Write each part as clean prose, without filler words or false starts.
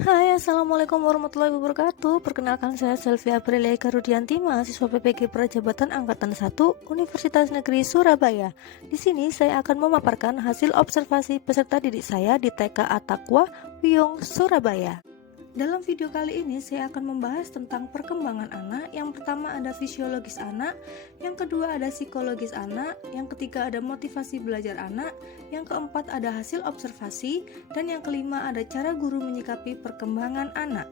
Hai, Assalamualaikum warahmatullahi wabarakatuh. Perkenalkan, saya Selvia Aprilia Rudianti, mahasiswa PPG Perajabatan Angkatan 1 Universitas Negeri Surabaya. Di sini saya akan memaparkan hasil observasi peserta didik saya di TK Ataqwa, Wiyung, Surabaya. Dalam video kali ini saya akan membahas tentang perkembangan anak. Yang pertama ada fisiologis anak, yang kedua ada psikologis anak, yang ketiga ada motivasi belajar anak, yang keempat ada hasil observasi, dan yang kelima ada cara guru menyikapi perkembangan anak.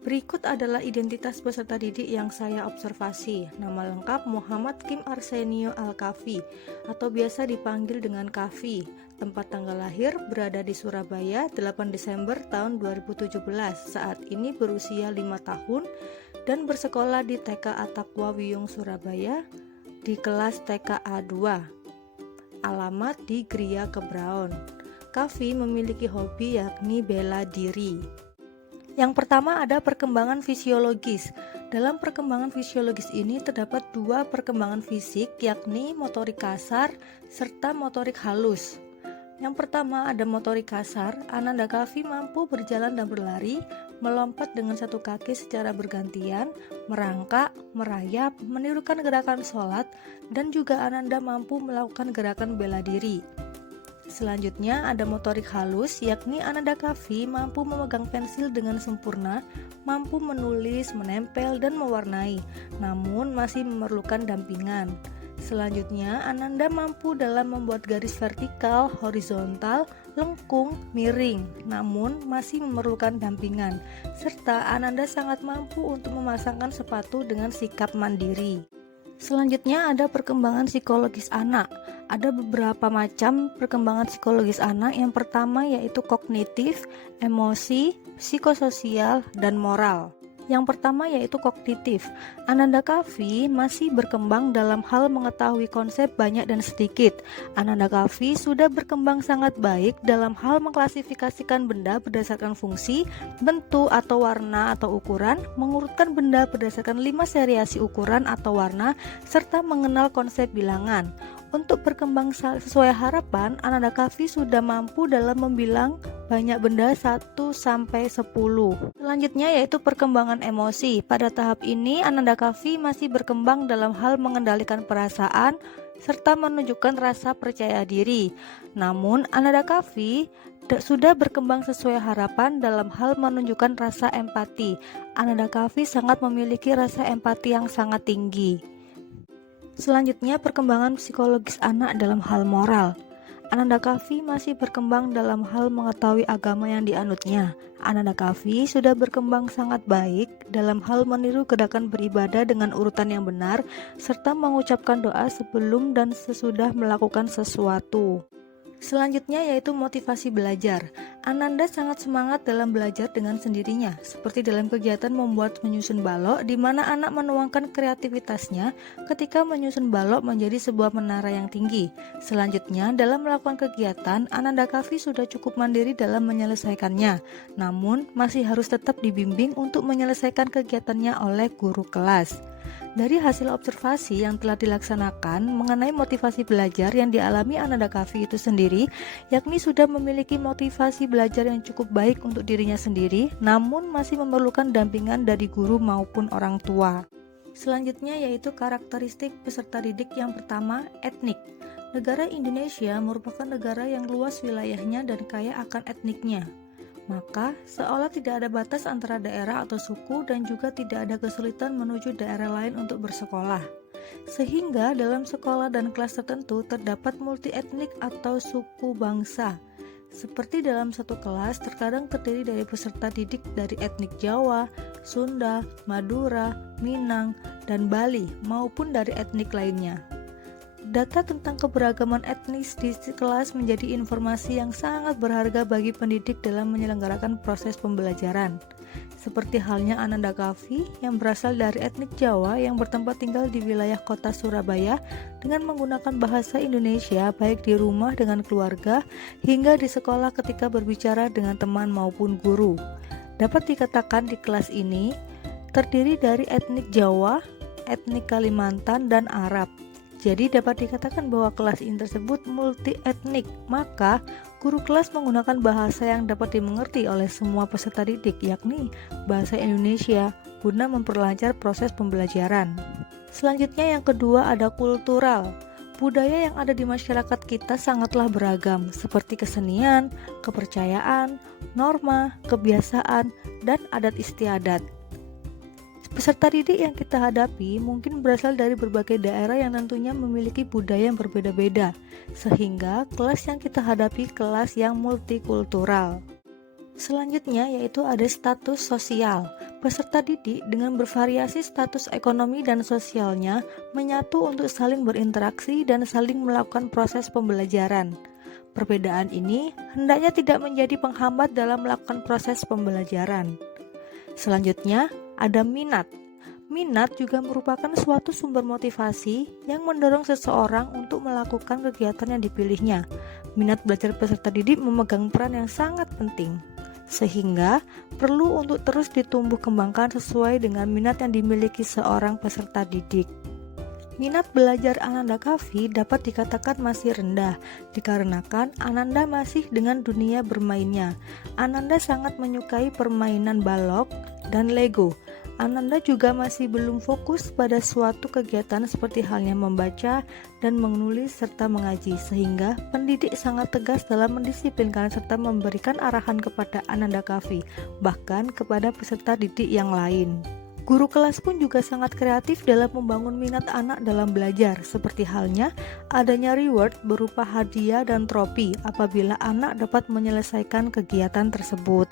Berikut adalah identitas peserta didik yang saya observasi. Nama lengkap Muhammad Kim Arsenio Al-Kafi atau biasa dipanggil dengan Kafi. Tempat tanggal lahir berada di Surabaya 8 Desember tahun 2017. Saat ini berusia 5 tahun dan bersekolah di TK Ataqwa Wiyung Surabaya di kelas TK A2. Alamat di Gria Kebraon. Kafi memiliki hobi yakni bela diri. Yang pertama ada perkembangan fisiologis. Dalam perkembangan fisiologis ini terdapat dua perkembangan fisik, yakni motorik kasar serta motorik halus. Yang pertama ada motorik kasar. Ananda Kafi mampu berjalan dan berlari, melompat dengan satu kaki secara bergantian, merangkak, merayap, menirukan gerakan sholat, dan juga Ananda mampu melakukan gerakan bela diri. Selanjutnya ada motorik halus, yakni Ananda Kafi mampu memegang pensil dengan sempurna, mampu menulis, menempel, dan mewarnai, namun masih memerlukan dampingan. Selanjutnya, Ananda mampu dalam membuat garis vertikal, horizontal, lengkung, miring, namun masih memerlukan dampingan. Serta Ananda sangat mampu untuk memasangkan sepatu dengan sikap mandiri. Selanjutnya ada perkembangan psikologis anak. Ada beberapa macam perkembangan psikologis anak. Yang pertama yaitu kognitif, emosi, psikososial, dan moral. Yang pertama yaitu kognitif. Ananda Kafi masih berkembang dalam hal mengetahui konsep banyak dan sedikit. Ananda Kafi sudah berkembang sangat baik dalam hal mengklasifikasikan benda berdasarkan fungsi, bentuk atau warna atau ukuran, mengurutkan benda berdasarkan 5 seriasi ukuran atau warna, serta mengenal konsep bilangan. Untuk berkembang sesuai harapan, Ananda Kafi sudah mampu dalam membilang banyak benda 1 sampai 10. Selanjutnya yaitu perkembangan emosi. Pada tahap ini Ananda Kafi masih berkembang dalam hal mengendalikan perasaan serta menunjukkan rasa percaya diri. Namun Ananda Kafi sudah berkembang sesuai harapan dalam hal menunjukkan rasa empati. Ananda Kafi sangat memiliki rasa empati yang sangat tinggi. Selanjutnya perkembangan psikologis anak dalam hal moral. Ananda Kafi masih berkembang dalam hal mengetahui agama yang dianutnya. Ananda Kafi sudah berkembang sangat baik dalam hal meniru gerakan beribadah dengan urutan yang benar, serta mengucapkan doa sebelum dan sesudah melakukan sesuatu. Selanjutnya yaitu motivasi belajar. Ananda sangat semangat dalam belajar dengan sendirinya, seperti dalam kegiatan membuat menyusun balok, di mana anak menuangkan kreativitasnya ketika menyusun balok menjadi sebuah menara yang tinggi. Selanjutnya, dalam melakukan kegiatan, Ananda Kafi sudah cukup mandiri dalam menyelesaikannya, namun masih harus tetap dibimbing untuk menyelesaikan kegiatannya oleh guru kelas. Dari hasil observasi yang telah dilaksanakan mengenai motivasi belajar yang dialami Ananda Kafi itu sendiri, yakni sudah memiliki motivasi belajar yang cukup baik untuk dirinya sendiri, namun masih memerlukan dampingan dari guru maupun orang tua. Selanjutnya yaitu karakteristik peserta didik. Yang pertama, etnik. Negara Indonesia merupakan negara yang luas wilayahnya dan kaya akan etniknya. Maka, seolah tidak ada batas antara daerah atau suku dan juga tidak ada kesulitan menuju daerah lain untuk bersekolah. Sehingga dalam sekolah dan kelas tertentu terdapat multi etnik atau suku bangsa. Seperti dalam satu kelas terkadang terdiri dari peserta didik dari etnik Jawa, Sunda, Madura, Minang, dan Bali maupun dari etnik lainnya. Data tentang keberagaman etnis di kelas menjadi informasi yang sangat berharga bagi pendidik dalam menyelenggarakan proses pembelajaran. Seperti halnya Ananda Kafi yang berasal dari etnik Jawa yang bertempat tinggal di wilayah kota Surabaya dengan menggunakan bahasa Indonesia baik di rumah dengan keluarga hingga di sekolah ketika berbicara dengan teman maupun guru. Dapat dikatakan di kelas ini terdiri dari etnik Jawa, etnik Kalimantan, dan Arab. Jadi dapat dikatakan bahwa kelas ini tersebut multi etnik, maka Guru kelas menggunakan bahasa yang dapat dimengerti oleh semua peserta didik, yakni bahasa Indonesia, guna memperlancar proses pembelajaran. Selanjutnya yang kedua ada kultural. Budaya yang ada di masyarakat kita sangatlah beragam, seperti kesenian, kepercayaan, norma, kebiasaan, dan adat istiadat. Peserta didik yang kita hadapi mungkin berasal dari berbagai daerah yang tentunya memiliki budaya yang berbeda-beda, sehingga kelas yang kita hadapi kelas yang multikultural. Selanjutnya yaitu ada status sosial. Peserta didik dengan bervariasi status ekonomi dan sosialnya menyatu untuk saling berinteraksi dan saling melakukan proses pembelajaran. Perbedaan ini hendaknya tidak menjadi penghambat dalam melakukan proses pembelajaran. Selanjutnya ada minat. Minat juga merupakan suatu sumber motivasi yang mendorong seseorang untuk melakukan kegiatan yang dipilihnya. Minat belajar peserta didik memegang peran yang sangat penting, sehingga perlu untuk terus ditumbuh kembangkan sesuai dengan minat yang dimiliki seorang peserta didik. Minat belajar Ananda Kavi dapat dikatakan masih rendah, dikarenakan Ananda masih dengan dunia bermainnya. Ananda sangat menyukai permainan balok dan Lego. Ananda juga masih belum fokus pada suatu kegiatan seperti halnya membaca dan menulis serta mengaji, sehingga pendidik sangat tegas dalam mendisiplinkan serta memberikan arahan kepada Ananda Kavi, bahkan kepada peserta didik yang lain. Guru kelas pun juga sangat kreatif dalam membangun minat anak dalam belajar, seperti halnya adanya reward berupa hadiah dan trofi apabila anak dapat menyelesaikan kegiatan tersebut.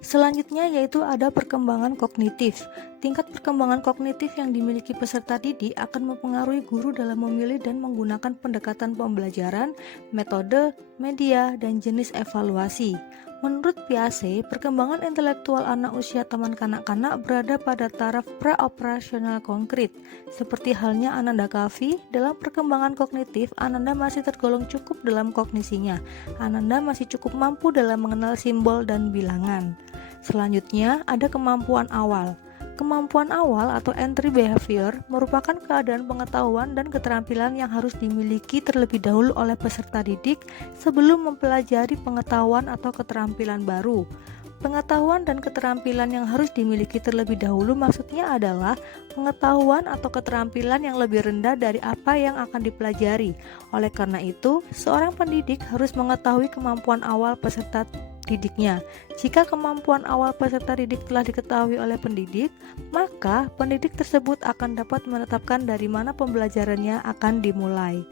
Selanjutnya yaitu ada perkembangan kognitif. Tingkat perkembangan kognitif yang dimiliki peserta didik akan mempengaruhi guru dalam memilih dan menggunakan pendekatan pembelajaran, metode, media, dan jenis evaluasi. Menurut Piaget, perkembangan intelektual anak usia taman kanak-kanak berada pada taraf pra-operasional konkret. Seperti halnya Ananda Kavi, dalam perkembangan kognitif, Ananda masih tergolong cukup dalam kognisinya. Ananda masih cukup mampu dalam mengenal simbol dan bilangan. Selanjutnya, ada kemampuan awal. Kemampuan awal atau entry behavior merupakan keadaan pengetahuan dan keterampilan yang harus dimiliki terlebih dahulu oleh peserta didik sebelum mempelajari pengetahuan atau keterampilan baru. Pengetahuan dan keterampilan yang harus dimiliki terlebih dahulu maksudnya adalah pengetahuan atau keterampilan yang lebih rendah dari apa yang akan dipelajari. Oleh karena itu, seorang pendidik harus mengetahui kemampuan awal peserta didiknya. Jika kemampuan awal peserta didik telah diketahui oleh pendidik, maka pendidik tersebut akan dapat menetapkan dari mana pembelajarannya akan dimulai.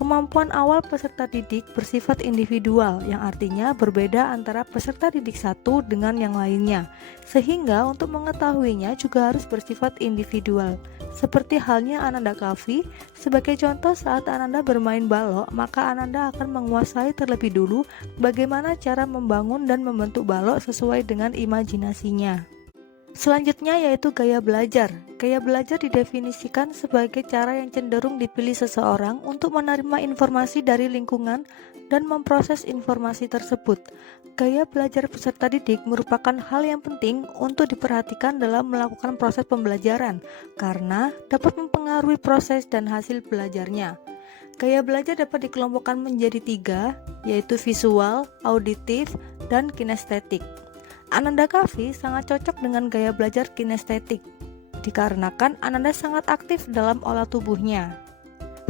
Kemampuan awal peserta didik bersifat individual, yang artinya berbeda antara peserta didik satu dengan yang lainnya, sehingga untuk mengetahuinya juga harus bersifat individual. Seperti halnya Ananda Kavi, sebagai contoh saat Ananda bermain balok, maka Ananda akan menguasai terlebih dulu bagaimana cara membangun dan membentuk balok sesuai dengan imajinasinya. Selanjutnya yaitu gaya belajar. Gaya belajar didefinisikan sebagai cara yang cenderung dipilih seseorang untuk menerima informasi dari lingkungan dan memproses informasi tersebut. Gaya belajar peserta didik merupakan hal yang penting untuk diperhatikan dalam melakukan proses pembelajaran, karena dapat mempengaruhi proses dan hasil belajarnya. Gaya belajar dapat dikelompokkan menjadi 3, yaitu visual, auditif, dan kinestetik. Ananda Kavi sangat cocok dengan gaya belajar kinestetik, dikarenakan Ananda sangat aktif dalam olah tubuhnya.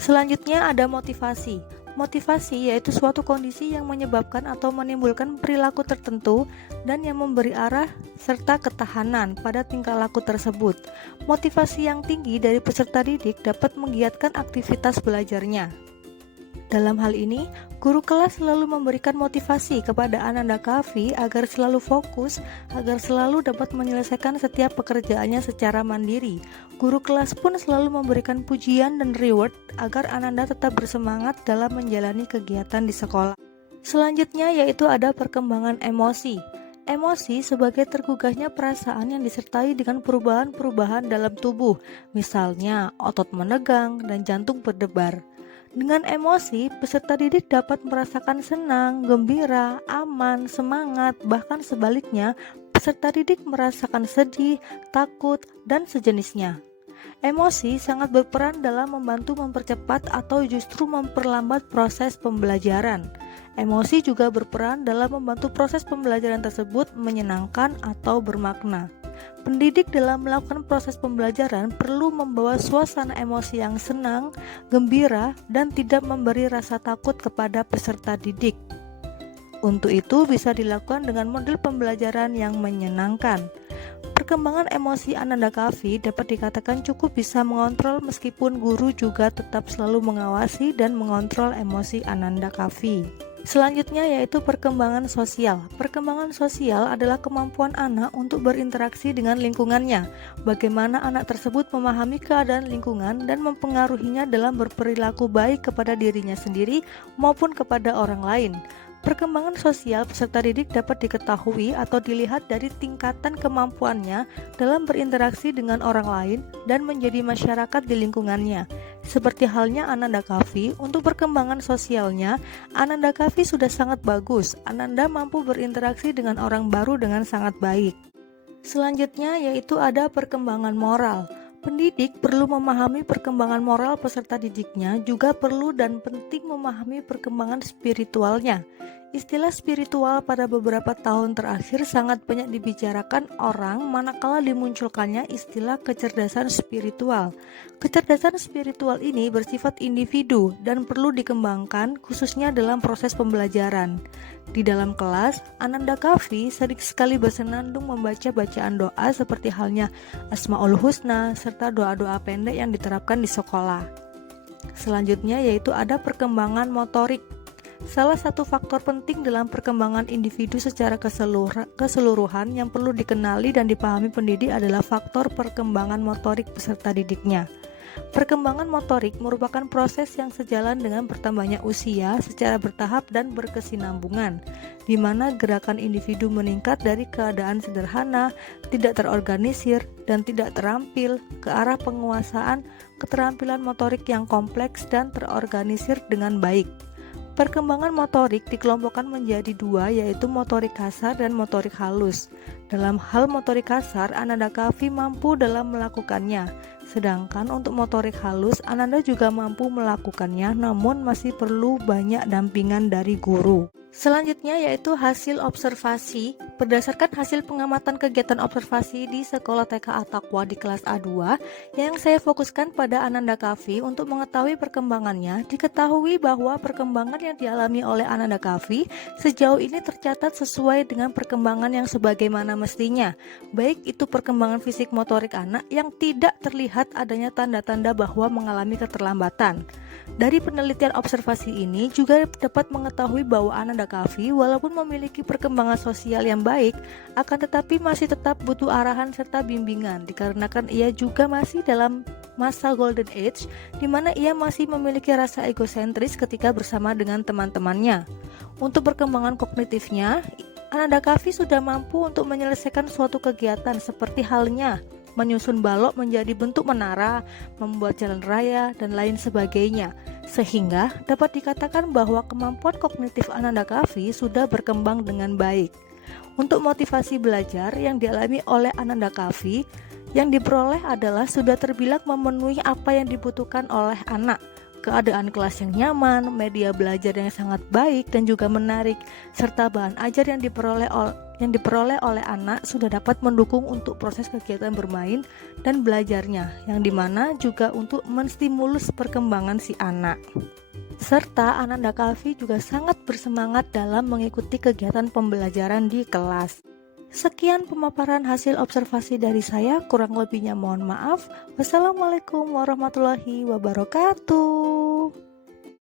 Selanjutnya ada motivasi. Motivasi yaitu suatu kondisi yang menyebabkan atau menimbulkan perilaku tertentu dan yang memberi arah serta ketahanan pada tingkah laku tersebut. Motivasi yang tinggi dari peserta didik dapat menggiatkan aktivitas belajarnya. Dalam hal ini, guru kelas selalu memberikan motivasi kepada Ananda Kavi agar selalu fokus, agar selalu dapat menyelesaikan setiap pekerjaannya secara mandiri. Guru kelas pun selalu memberikan pujian dan reward agar Ananda tetap bersemangat dalam menjalani kegiatan di sekolah. Selanjutnya yaitu ada perkembangan emosi. Emosi sebagai tergugahnya perasaan yang disertai dengan perubahan-perubahan dalam tubuh, misalnya otot menegang dan jantung berdebar. Dengan emosi, peserta didik dapat merasakan senang, gembira, aman, semangat, bahkan sebaliknya, peserta didik merasakan sedih, takut, dan sejenisnya. Emosi sangat berperan dalam membantu mempercepat atau justru memperlambat proses pembelajaran. Emosi juga berperan dalam membantu proses pembelajaran tersebut menyenangkan atau bermakna. Pendidik dalam melakukan proses pembelajaran perlu membawa suasana emosi yang senang, gembira, dan tidak memberi rasa takut kepada peserta didik. Untuk itu bisa dilakukan dengan model pembelajaran yang menyenangkan. Perkembangan emosi Ananda Kavi dapat dikatakan cukup bisa mengontrol meskipun guru juga tetap selalu mengawasi dan mengontrol emosi Ananda Kavi. Selanjutnya yaitu perkembangan sosial. Perkembangan sosial adalah kemampuan anak untuk berinteraksi dengan lingkungannya. Bagaimana anak tersebut memahami keadaan lingkungan dan mempengaruhinya dalam berperilaku baik kepada dirinya sendiri maupun kepada orang lain. Perkembangan sosial peserta didik dapat diketahui atau dilihat dari tingkatan kemampuannya dalam berinteraksi dengan orang lain dan menjadi masyarakat di lingkungannya. Seperti halnya Ananda Kavi, untuk perkembangan sosialnya, Ananda Kavi sudah sangat bagus. Ananda mampu berinteraksi dengan orang baru dengan sangat baik. Selanjutnya yaitu ada perkembangan moral. Pendidik perlu memahami perkembangan moral peserta didiknya, juga perlu dan penting memahami perkembangan spiritualnya. Istilah spiritual pada beberapa tahun terakhir sangat banyak dibicarakan orang manakala dimunculkannya istilah kecerdasan spiritual. Kecerdasan spiritual ini bersifat individu dan perlu dikembangkan khususnya dalam proses pembelajaran. Di dalam kelas, Ananda Kavi sering sekali bersenandung membaca bacaan doa seperti halnya Asmaul Husna serta doa-doa pendek yang diterapkan di sekolah. Selanjutnya yaitu ada perkembangan motorik. Salah satu faktor penting dalam perkembangan individu secara keseluruhan yang perlu dikenali dan dipahami pendidik adalah faktor perkembangan motorik peserta didiknya. Perkembangan motorik merupakan proses yang sejalan dengan bertambahnya usia secara bertahap dan berkesinambungan, di mana gerakan individu meningkat dari keadaan sederhana, tidak terorganisir, dan tidak terampil ke arah penguasaan keterampilan motorik yang kompleks dan terorganisir dengan baik. Perkembangan motorik dikelompokkan menjadi dua, yaitu motorik kasar dan motorik halus. Dalam hal motorik kasar, Ananda Kavi mampu dalam melakukannya. Sedangkan untuk motorik halus, Ananda juga mampu melakukannya, namun masih perlu banyak dampingan dari guru. Selanjutnya yaitu hasil observasi. Berdasarkan hasil pengamatan kegiatan observasi di Sekolah TK At-Taqwa di kelas A2 yang saya fokuskan pada Ananda Kavi untuk mengetahui perkembangannya, diketahui bahwa perkembangan yang dialami oleh Ananda Kavi sejauh ini tercatat sesuai dengan perkembangan yang sebagaimana mestinya, baik itu perkembangan fisik motorik anak yang tidak terlihat adanya tanda-tanda bahwa mengalami keterlambatan. Dari penelitian observasi ini juga dapat mengetahui bahwa Ananda Kavi walaupun memiliki perkembangan sosial yang baik, akan tetapi masih tetap butuh arahan serta bimbingan dikarenakan ia juga masih dalam masa golden age di mana ia masih memiliki rasa egosentris ketika bersama dengan teman-temannya. Untuk perkembangan kognitifnya, Ananda Kavi sudah mampu untuk menyelesaikan suatu kegiatan seperti halnya menyusun balok menjadi bentuk menara, membuat jalan raya, dan lain sebagainya, sehingga dapat dikatakan bahwa kemampuan kognitif Ananda Kavi sudah berkembang dengan baik. Untuk motivasi belajar yang dialami oleh Ananda Kavi, yang diperoleh adalah sudah terbilang memenuhi apa yang dibutuhkan oleh anak, keadaan kelas yang nyaman, media belajar yang sangat baik dan juga menarik, serta bahan ajar yang diperoleh oleh anak sudah dapat mendukung untuk proses kegiatan bermain dan belajarnya, yang dimana juga untuk menstimulus perkembangan si anak. Serta Ananda Kavi juga sangat bersemangat dalam mengikuti kegiatan pembelajaran di kelas. Sekian pemaparan hasil observasi dari saya, kurang lebihnya mohon maaf. Wassalamualaikum warahmatullahi wabarakatuh.